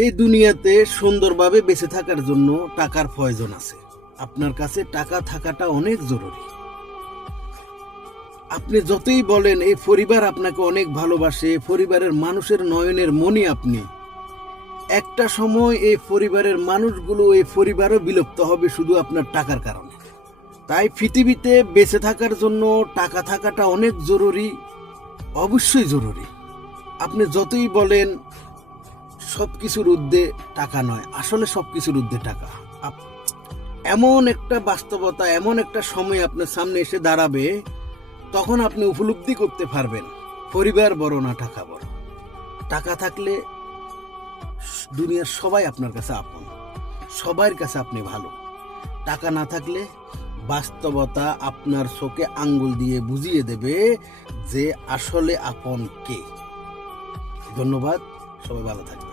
এই দুনিয়াতে সুন্দরভাবে বেঁচে থাকার জন্য টাকার প্রয়োজন আছে। আপনার কাছে টাকা থাকাটা অনেক জরুরি। আপনি যতই বলেন এই পরিবার আপনাকে অনেক ভালোবাসে, পরিবারের মানুষের নয়নের মণি আপনি, একটা সময় এই পরিবারের মানুষগুলো, এই পরিবারও বিলুপ্ত হবে শুধু আপনার টাকার কারণে। তাই পৃথিবীতে বেঁচে থাকার জন্য টাকা থাকাটা অনেক জরুরি, অবশ্যই জরুরি। আপনি যতই বলেন সবকিছুর ঊর্ধ্বে টাকা নয়, আসলে সবকিছুর ঊর্ধ্বে টাকা। এমন একটা বাস্তবতা, এমন একটা সময় আপনার সামনে এসে দাঁড়াবে, তখন আপনি উপলব্ধি করতে পারবেন পরিবার বড় না টাকা বড়। টাকা থাকলে দুনিয়ার সবাই আপনার কাছে আপন, সবার কাছে আপনি ভালো। টাকা না থাকলে বাস্তবতা আপনার চোখে আঙ্গুল দিয়ে বুঝিয়ে দেবে যে আসলে আপন কে। ধন্যবাদ, সবাই ভালো থাকবেন।